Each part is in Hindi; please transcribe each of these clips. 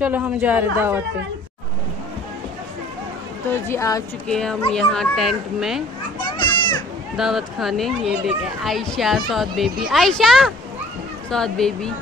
चलो हम जा रहे दावत पे। तो जी आ चुके हैं हम यहाँ टेंट में दावत खाने। ये देखे आयशा सौद बेबी, आयशा सौद बेबी।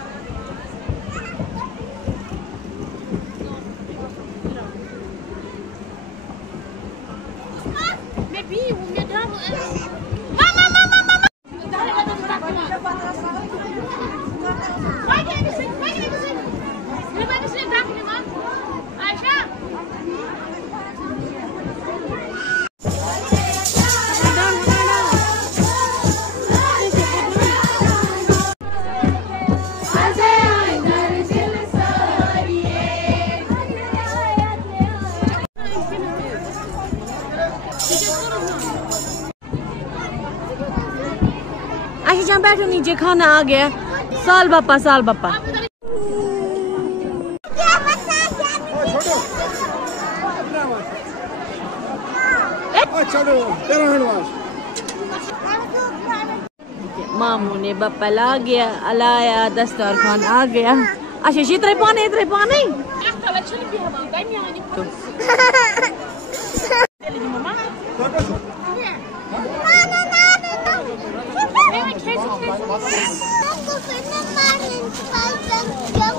अच्छा जहाँ बैठो नीचे, खाना आ गया। साल बापा साल बापा। मामू ने बप्पा ला गया, अलाया दस्तरखान आ गया। अच्छा इतरे पाने तो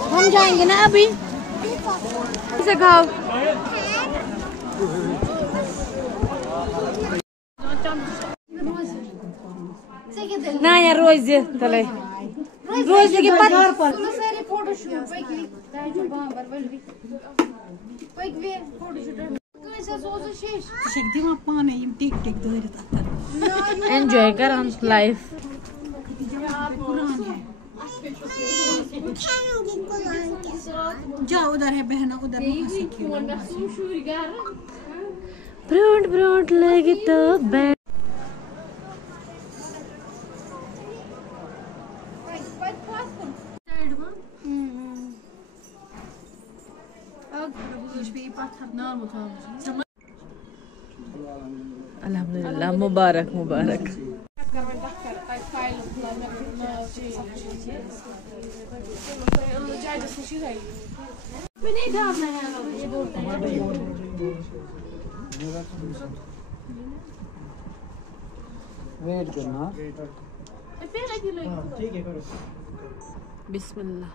हम जाएंगे ना अभी। इसे खाओ। ना यार रोज तले रोज के बाद एंजॉय कर लाइफ। जाओ उधर है बहना, उधर ब्रोंट ब्रोंट लगे तो बैठ। अल्हम्दुलिल्लाह, मुबारक मुबारक। वेट करना। ठीक है करो। बिस्मिल्लाह।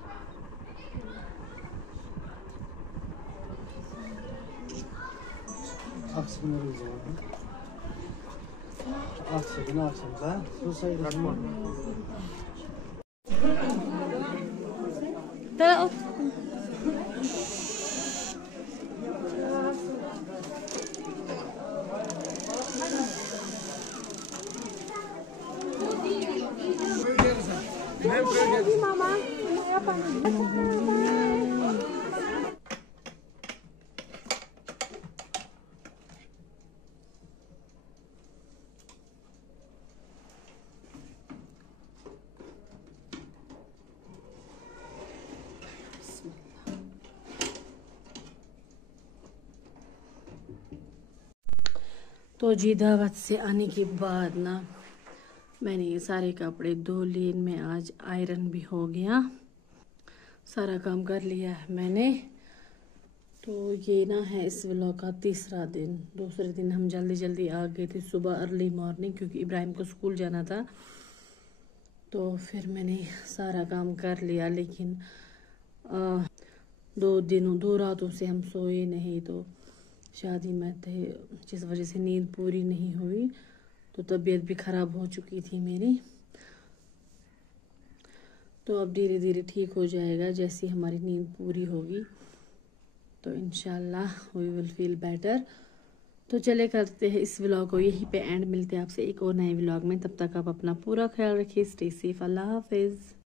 तो जी दावत से आने के बाद ना मैंने ये सारे कपड़े धो लिए। इनमें आज आयरन भी हो गया, सारा काम कर लिया है मैंने। तो ये ना है इस व्लॉग का तीसरा दिन। दूसरे दिन हम जल्दी जल्दी आ गए थे सुबह अर्ली मॉर्निंग, क्योंकि इब्राहिम को स्कूल जाना था। तो फिर मैंने सारा काम कर लिया, लेकिन 2 रातों से हम सोए नहीं। तो शादी में थे, जिस वजह से नींद पूरी नहीं हुई, तो तबीयत भी ख़राब हो चुकी थी मेरी। तो अब धीरे धीरे ठीक हो जाएगा जैसी हमारी नींद पूरी होगी, तो इंशाल्लाह वी विल फील बेटर। तो चले करते हैं इस व्लॉग को यहीं पे एंड। मिलते हैं आपसे एक और नए व्लॉग में। तब तक आप अपना पूरा ख्याल रखिए। Stay safe. अल्लाह हाफिज़।